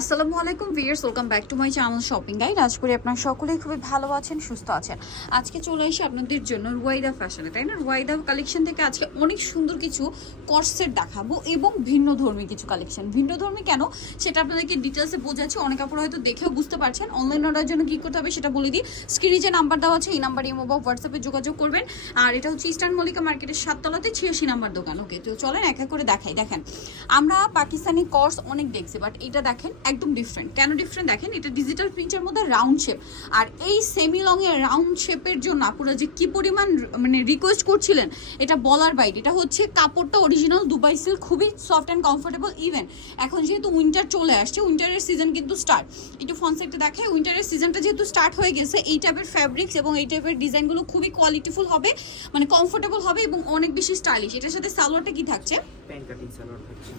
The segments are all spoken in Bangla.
আসসালামু আলাইকুম viewers welcome back to my channel shopping guide. আজ করে আপনারা সকলেই খুবই ভালো আছেন, সুস্থ আছেন। আজকে চলে এসে আপনাদের জন্য রুয়াইদা ফ্যাশনে তাই না? রুয়াইদা কালেকশন থেকে আজকে অনেক সুন্দর কিছু কর্সেট দেখাবো এবং ভিন্ন ধর্মী কিছু কালেকশন ভিন্ন ধর্মী কেন? সেটা আপনাদেরকে ডিটেলসে বোঝাচ্ছি। অনেক আপনারা হয়তো দেখেও বুঝতে পারছেন। অনলাইন অর্ডার জন্য কী করতে হবে সেটা বলে দিই। স্ক্রিনে যে নাম্বার দেওয়া আছে, এই নাম্বারে ইমো বা হোয়াটসঅ্যাপে যোগাযোগ করবেন। আর এটা হচ্ছে ইস্টার্ন মল্লিকা মার্কেটের সাততলাতে ছিয়াশি নাম্বার দোকান। ওকে তো চলেন এক এক করে দেখাই। দেখেন, আমরা পাকিস্তানি কর্স অনেক দেখছি বাট এটা দেখেন একদম ডিফারেন্ট কেন ডিফারেন্ট দেখেন? এটা ডিজিটাল প্রিন্টের মধ্যে রাউন্ড শেপ আর এই সেমি লং এর রাউন্ড শেপের জন্য আপনারা যে কি পরিমাণ মানে রিকোয়েস্ট করছিলেন এটা বলার বাইরে। এটা হচ্ছে কাপড়টা অরিজিনাল দুবাই সিল্ক খুবই সফট অ্যান্ড কমফোর্টেবল ইভেন এখন যেহেতু উইন্টার চলে আসছে উইন্টারের সিজন কিন্তু স্টার্ট একটু ফোন সাইডে দেখে উইন্টারের সিজনটা যেহেতু স্টার্ট হয়ে গেছে এই টাইপের ফ্যাব্রিক্স এবং এই টাইপের ডিজাইনগুলো খুবই কোয়ালিটিফুল হবে মানে কমফোর্টেবল হবে এবং অনেক বেশি স্টাইলিশ এটার সাথে সালোয়ারটা কি থাকছে?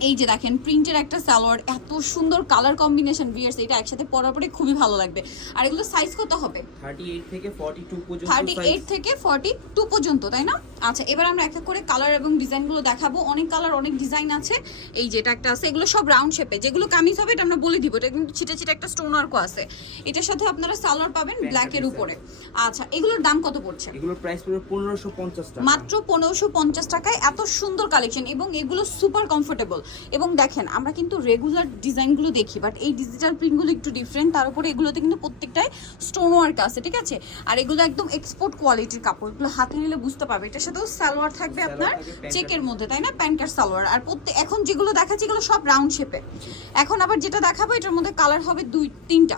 এই যে দেখেন প্রিন্টের একটা সালোয়ার এত সুন্দর কালার কম্বিনেশন ভিয়ার্স এটা একসাথে পরার পরে খুবই ভালো লাগবে। আর এগুলো সাইজ কত হবে? 38 থেকে 42 পর্যন্ত থেকে তাই না? আচ্ছা এবার আমরা এক এক করে কালার এবং ডিজাইনগুলো দেখাবো। অনেক কালার অনেক ডিজাইন আছে। এই যেটা একটা আছে এগুলো সব রাউন্ড শেপে যেগুলো কামিজ হবে এটা আমরা বলে দিব। এটা কিন্তু ছিটে ছিটে একটা স্টোন ওয়ার্কও আছে। এটার সাথে আপনারা সালোয়ার পাবেন ব্ল্যাকের cutting উপরে। আচ্ছা এগুলোর দাম কত পড়ছে? এগুলোর প্রাইস পড়বে 1550 টাকা। মাত্র পনেরোশো পঞ্চাশ টাকায় এত সুন্দর কালেকশন এবং এগুলো সুপার কমফোর্টেবল এবং দেখেন আমরা কিন্তু রেগুলার ডিজাইনগুলো দেখি বাট এই ডিজিটাল প্রিন্টগুলো একটু ডিফারেন্ট তার উপরে এগুলোতে কিন্তু প্রত্যেকটাই স্টোন ওয়ার্ক আছে ঠিক আছে? আর এগুলো একদম এক্সপোর্ট কোয়ালিটির কাপড়। এগুলো হাতে নিলে বুঝতে পারবে। এটার সাথেও সালোয়ার থাকবে আপনার চেকের মধ্যে। তাই না? Pant card salwar. আর প্রত্যেক এখন যেগুলো দেখাচ্ছি এগুলো সব রাউন্ড শেপে এখন আবার যেটা দেখাবো এটার মধ্যে কালার হবে দুই তিনটা।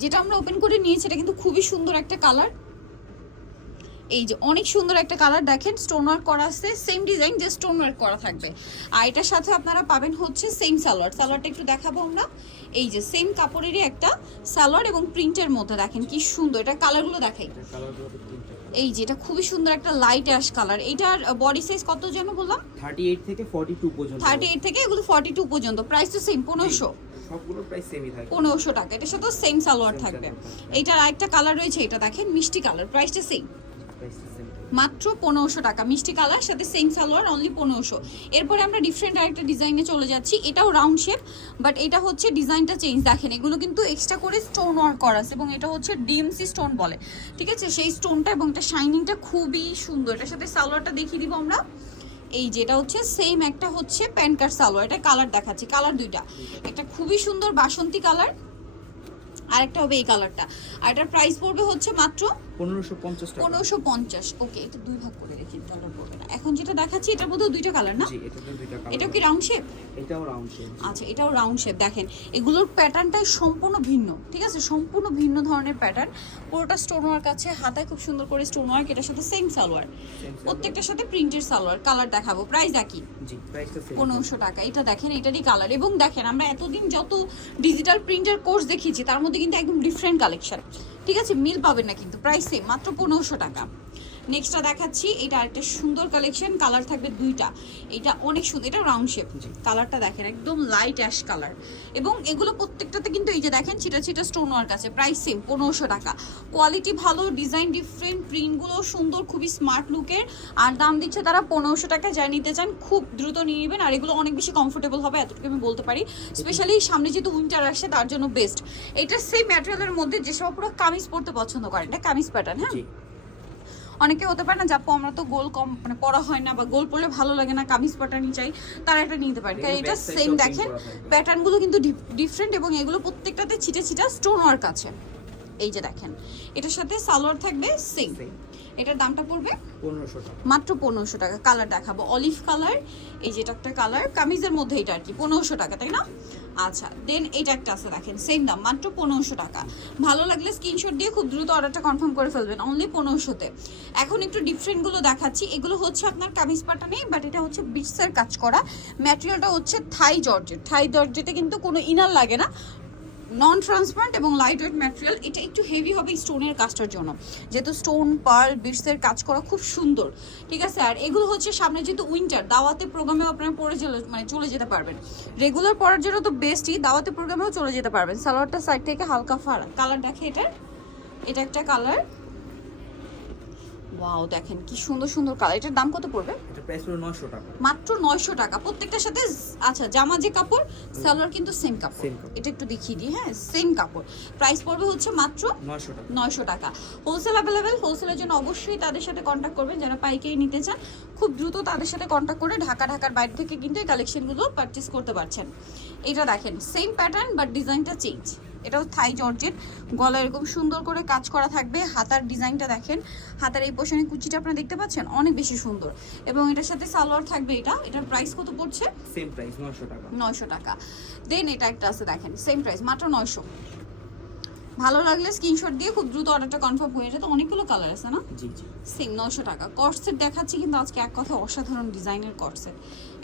যেটা আমরা ওপেন করে নিয়েছি এটা কিন্তু খুবই সুন্দর একটা কালার এই যে অনেক সুন্দর একটা কালার দেখেন স্টোন ওয়ার্ক করা আছে সেম ডিজাইন যে স্টোন ওয়ার্ক করা থাকবে। আর এটার সাথে আপনারা পাবেন হচ্ছে সেম সালোয়ার। সালোয়ারটা একটু দেখাবো আমরা। এই যে সেম কাপড়েরই একটা সালোয়ার এবং প্রিন্টের মধ্যে দেখেন কি সুন্দর। এটা কালারগুলো দেখাই। এই যে এটা খুবই সুন্দর একটা লাইট অ্যাশ কালার এটার বডি সাইজ কত যেন বললাম? 38 থেকে 42 পর্যন্ত। থার্টি এইট থেকে এগুলো ফর্টি টু পর্যন্ত। প্রাইস তো সেম পনেরোশো। সবগুলোর প্রাইস সেমই থাকে পনেরোশো টাকা। এটার সাথে সেম সালোয়ার থাকবে। এইটার আরেকটা কালার রয়েছে এটা দেখেন মিষ্টি কালার প্রাইসটা সেম মাত্র পনেরোশো টাকা। মিষ্টি কালার সাথে সেম সালোয়ার অনলি পনেরোশো। এরপরে আমরা ডিফারেন্ট আরেকটা ডিজাইনে চলে যাচ্ছি। এটাও রাউন্ড শেপ বাট এটা হচ্ছে ডিজাইনটা চেঞ্জ দেখেন এগুলো কিন্তু এক্সট্রা করে স্টোন ওয়ার্ক করা আছে এবং এটা হচ্ছে ডিএমসি স্টোন বলে। ঠিক আছে? সেই স্টোনটা এবং এটা শাইনিংটা খুবই সুন্দর। এটার সাথে সালোয়ারটা দেখিয়ে দিব আমরা। এই যেটা হচ্ছে সেম একটা হচ্ছে প্যান কার্ড সালোয়ার। এটা কালার দেখাচ্ছি কালার দুইটা। একটা খুবই সুন্দর বাসন্তী কালার আরেকটা হবে এই কালারটা আর এটার প্রাইস পড়বে হচ্ছে মাত্র পনেরোশো পঞ্চাশ পনেরোশো পঞ্চাশ। ওকে এটা দুই ভাগ পড়বে না। এখন যেটা দেখাচ্ছি এটার মধ্যে দুইটা কালার না? এটাও কি রাউন্ড শেপ এটাও রাউন্ড শেপ আচ্ছা এটাও রাউন্ড শেপ দেখেন এগুলোর প্যাটার্নটাই সম্পূর্ণ ভিন্ন ঠিক আছে? সম্পূর্ণ ভিন্ন ধরনের প্যাটার্ন পুরোটা স্টোন ওয়ার্ক আছে হাতায় খুব সুন্দর করে স্টোন ওয়ার্ক এটার সাথে সেম সালোয়ার প্রত্যেকটার সাথে প্রিন্টের সালোয়ার কালার দেখাবো প্রাইস একই। পনেরোশো টাকা এটা দেখেন এটারই কালার এবং দেখেন আমরা এতদিন যত ডিজিটাল প্রিন্টের কোর্স দেখিয়েছি তার মধ্যে কিন্তু একদম ডিফারেন্ট কালেকশন ঠিক আছে? মিল পাবেন না কিন্তু প্রাইস সেম মাত্র পনেরোশো টাকা। নেক্সটটা দেখাচ্ছি এটা আরেকটা সুন্দর কালেকশন কালার থাকবে দুইটা। এটা অনেক সুন্দর এটা রাউন্ড শেপ কালারটা দেখেন একদম লাইট অ্যাশ কালার এবং এগুলো প্রত্যেকটাতে কিন্তু এই যে দেখেন ছিটা ছিটা স্টোন ওয়ার্ক আছে প্রাইস সেম পনেরোশো টাকা। কোয়ালিটি ভালো ডিজাইন ডিফারেন্ট প্রিন্টগুলো সুন্দর খুবই স্মার্ট লুকের আর দাম দিচ্ছে তারা পনেরোশো টাকা যা নিতে চান খুব দ্রুত নিয়ে নেবেন। আর এগুলো অনেক বেশি কমফোর্টেবল হবে এতটুকু আমি বলতে পারি। স্পেশালি সামনে যেহেতু উইন্টার আসছে তার জন্য বেস্ট এটা সেই ম্যাটেরিয়ালের মধ্যে যেসব পুরো কামিজ পরতে পছন্দ করেন এটা কামিজ প্যাটার্ন হ্যাঁ? অনেকে হতে পারে না যাপু আমরা তো গোল কম মানে পরা হয় না বা গোল পড়লে ভালো লাগে না কামিজ প্যাটার্নই চাই তারা এটা নিতে পারে। কারণ এটা সেম দেখেন প্যাটার্নগুলো কিন্তু ডিফারেন্ট এবং এগুলো প্রত্যেকটাতে ছিটে ছিটা স্টোন ওয়ার্ক আছে। এই যে দেখেন এটার সাথে সালোয়ার থাকবে সেম এটার দামটা পড়বে 1500 টাকা। মাত্র পনেরোশো টাকা। কালার দেখাবো। অলিভ কালার এই যেটা একটা কালার কামিজের মধ্যে এটা আর কি পনেরোশো টাকা তাই না? আচ্ছা দেন এইটা একটা আছে, দেখেন সেম দাম, মাত্র পনেরোশো টাকা। ভালো লাগলে স্ক্রিনশট দিয়ে খুব দ্রুত অর্ডারটা কনফার্ম করে ফেলবেন অনলি পনেরোশোতে। এখন একটু ডিফারেন্টগুলো দেখাচ্ছি, এগুলো হচ্ছে আপনার কামিজ পাটা নেই বাট এটা হচ্ছে বিটসের কাজ করা। ম্যাটেরিয়ালটা হচ্ছে থাই জর্জেট থাই জর্জেটে কিন্তু কোনো ইনার লাগে না নন ট্রান্সপারেন্ট এবং লাইট ওয়েট ম্যাটেরিয়াল এটা একটু হেভি হবে স্টোনের কাজটার জন্য। যেহেতু স্টোন পার্ল বিটসের কাজ করা খুব সুন্দর, ঠিক আছে? আর এগুলো হচ্ছে সামনে যেহেতু উইন্টার দাওয়াতে প্রোগ্রামেও আপনারা পরে মানে চলে যেতে পারবেন। রেগুলার পরার জন্য তো বেস্টই দাওয়াতে প্রোগ্রামেও চলে যেতে পারবেন। সালোয়ারটা সাইড থেকে হালকা ফাড়া। কালার দেখে এটার? এটা একটা কালার ওয়াও দেখেন কি সুন্দর সুন্দর কালার এটার দাম কত পড়বে? প্রাইস হলো 900 টাকা। মাত্র নয়শো টাকা। প্রত্যেকটার সাথে আচ্ছা জামা যে কাপড় সালোয়ার কিন্তু সেম কাপড়। এটা একটু দেখিয়ে দিই হ্যাঁ সেম কাপড়। প্রাইস পড়বে হচ্ছে মাত্র নয়শো টাকা। নয়শো টাকা। হোলসেল অ্যাভেলেবেল হোলসেলের জন্য অবশ্যই তাদের সাথে কন্ট্যাক্ট করবেন যারা পাইকারি নিতে চান। খুব দ্রুত তাদের সাথে কন্ট্যাক্ট করে ঢাকা ঢাকার বাইরে থেকে কিন্তু এই কালেকশনগুলো পারচেস করতে পারছেন। এটা দেখেন সেম প্যাটার্ন বাট ডিজাইনটা চেঞ্জ এটাও থাই জর্জেট গলা এরকম সুন্দর করে কাজ করা থাকবে হাতার ডিজাইনটা দেখেন হাতার এই পোশনে কুচিটা আপনারা দেখতে পাচ্ছেন অনেক বেশি সুন্দর। এবং এটার সাথে সালোয়ার থাকবে এটা এটার প্রাইস কত পড়ছে? সেম প্রাইস নয়শো টাকা। নয়শো টাকা। দেন এটা একটা আছে দেখেন সেম প্রাইস মাত্র নয়শো। ভালো লাগলে স্ক্রিনশট দিয়ে খুব দ্রুত অর্ডারটা কনফার্ম হয়ে যেত অনেকগুলো কালার আছে না? জি জি। সেম নয়শো টাকা। কর্সেট দেখাচ্ছি কিন্তু আজকে এক কথা অসাধারণ ডিজাইনের কর্সেট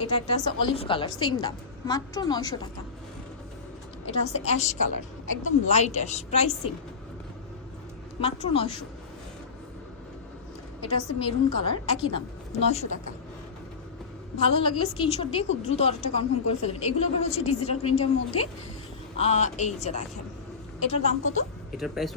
এটা একটা আছে অলিভ কালার সেম দাম। মাত্র নয়শো টাকা। এটা আছে অ্যাশ কালার একদম লাইট অ্যাশ প্রাইস সেম মাত্র নয়শো। এটা আছে মেরুন কালার একই দাম নয়শো টাকা। ভালো লাগলে স্ক্রিনশট দিয়ে খুব দ্রুত অর্ডারটা কনফার্ম করে ফেলবেন। এগুলো আবার হচ্ছে ডিজিটাল প্রিন্টের মধ্যে এই যে দেখেন। এটার দাম কত? এটার প্রাইস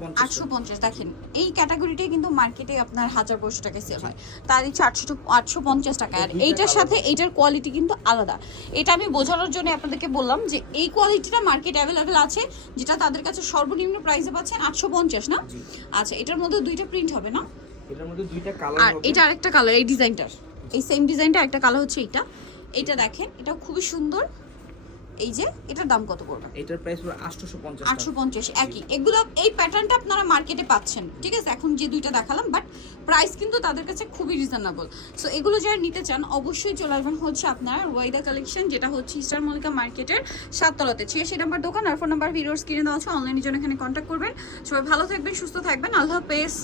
পঞ্চাশ আটশো পঞ্চাশ দেখেন এই ক্যাটাগরিটাই কিন্তু মার্কেটে আপনার হাজার বারোশো টাকায় সেল হয়। তার এই আটশো আটশো পঞ্চাশ টাকা। আর এইটার সাথে এইটার কোয়ালিটি কিন্তু আলাদা। এটা আমি বোঝানোর জন্য আপনাদেরকে বললাম যে এই কোয়ালিটিটা মার্কেট অ্যাভেলেবেল আছে যেটা তাদের কাছে সর্বনিম্ন প্রাইসে পাচ্ছেন আটশো পঞ্চাশ না? আচ্ছা এটার মধ্যে দুইটা প্রিন্ট হবে না? এটার মধ্যে দুইটা কালার আর এটা আরেকটা কালার এই ডিজাইনটার এই সেম ডিজাইনটা একটা কালার হচ্ছে এটা এটা দেখেন এটা খুবই সুন্দর। এই যে এটার দাম কত পড়বে? এটার প্রাইস পঞ্চাশ আটশো পঞ্চাশ একই। এগুলো এই প্যাটার্নটা আপনারা মার্কেটে পাচ্ছেন। ঠিক আছে? এখন যে দুইটা দেখালাম বাট প্রাইস কিন্তু তাদের কাছে খুবই রিজনেবল সো এগুলো যারা নিতে চান অবশ্যই চলে আসবেন হচ্ছে আপনার ওয়াইদা কালেকশন যেটা হচ্ছে স্টার মল্লিকা মার্কেটের সাততলাতে। ছিয়াশি নাম্বার দোকান আর ফোন নাম্বার ভিডিওর স্ক্রিনে দেওয়া আছে। অনলাইনের জন্য এখানে কন্ট্যাক্ট করবেন। সবাই ভালো থাকবেন সুস্থ থাকবেন। আল্লাহ হাফেজ।